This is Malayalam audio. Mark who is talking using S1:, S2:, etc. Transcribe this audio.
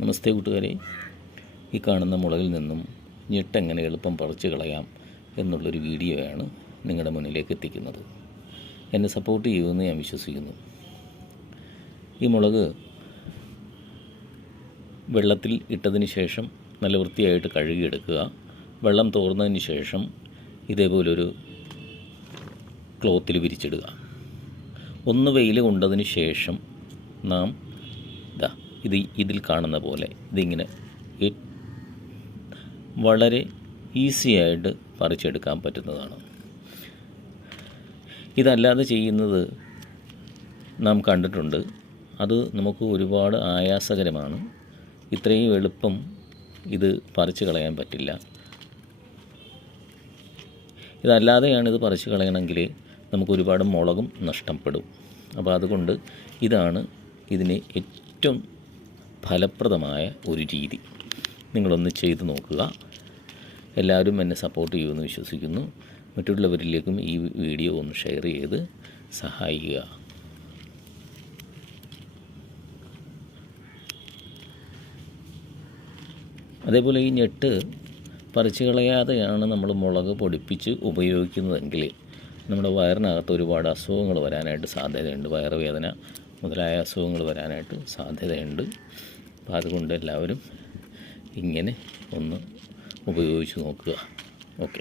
S1: നമസ്തേ കൂട്ടുകാരെ. ഈ കാണുന്ന മുളകിൽ നിന്നും ഞെട്ടെങ്ങനെ എളുപ്പം പറിച്ചു കളയാം എന്നുള്ളൊരു വീഡിയോയാണ് നിങ്ങളുടെ മുന്നിലേക്ക് എത്തിക്കുന്നത്. എന്നെ സപ്പോർട്ട് ചെയ്യുമെന്ന് ഞാൻ വിശ്വസിക്കുന്നു. ഈ മുളക് വെള്ളത്തിൽ ഇട്ടതിന് ശേഷം നല്ല വൃത്തിയായിട്ട് കഴുകിയെടുക്കുക. വെള്ളം തോർന്നതിന് ശേഷം ഇതേപോലൊരു ക്ലോത്തിൽ വിരിച്ചിടുക. ഒന്ന് വെയിൽ കൊണ്ടതിന് ശേഷം നാം ഇതാ ഇത് ഇതിൽ കാണുന്ന പോലെ ഇതിങ്ങനെ വളരെ ഈസി ആയിട്ട് പറിച്ചെടുക്കാൻ പറ്റുന്നതാണ്. ഇതല്ലാതെ ചെയ്യുന്നത് നാം കണ്ടിട്ടുണ്ട്. അത് നമുക്ക് ഒരുപാട് ആയാസകരമാണ്. ഇത്രയും എളുപ്പം ഇത് പറിച്ചു കളയാൻ പറ്റില്ല. ഇതല്ലാതെയാണ് ഇത് പറിച്ചു കളയണമെങ്കിൽ നമുക്ക് ഒരുപാട് മുളകും നഷ്ടപ്പെടും. അപ്പോൾ അതുകൊണ്ട് ഇതാണ് ഇതിന് ഏറ്റവും ഫലപ്രദമായ ഒരു രീതി. നിങ്ങളൊന്ന് ചെയ്തു നോക്കുക. എല്ലാവരും എന്നെ സപ്പോർട്ട് ചെയ്യുമെന്ന് വിശ്വസിക്കുന്നു. മറ്റുള്ളവരിലേക്കും ഈ വീഡിയോ ഒന്ന് ഷെയർ ചെയ്ത് സഹായിക്കുക. അതേപോലെ ഈ ഞെട്ട് പറിച്ചു കളയാതെയാണ് നമ്മൾ മുളക് പൊടിപ്പിച്ച് ഉപയോഗിക്കുന്നതെങ്കിൽ നമ്മുടെ വയറിനകത്ത് ഒരുപാട് അസുഖങ്ങൾ വരാനായിട്ട് സാധ്യതയുണ്ട്. വയറുവേദന മുതലായ അസുഖങ്ങൾ വരാനായിട്ട് സാധ്യതയുണ്ട്. അപ്പോൾ അതുകൊണ്ട് എല്ലാവരും ഇങ്ങനെ ഒന്ന് ഉപയോഗിച്ച് നോക്കുക. ഓക്കെ.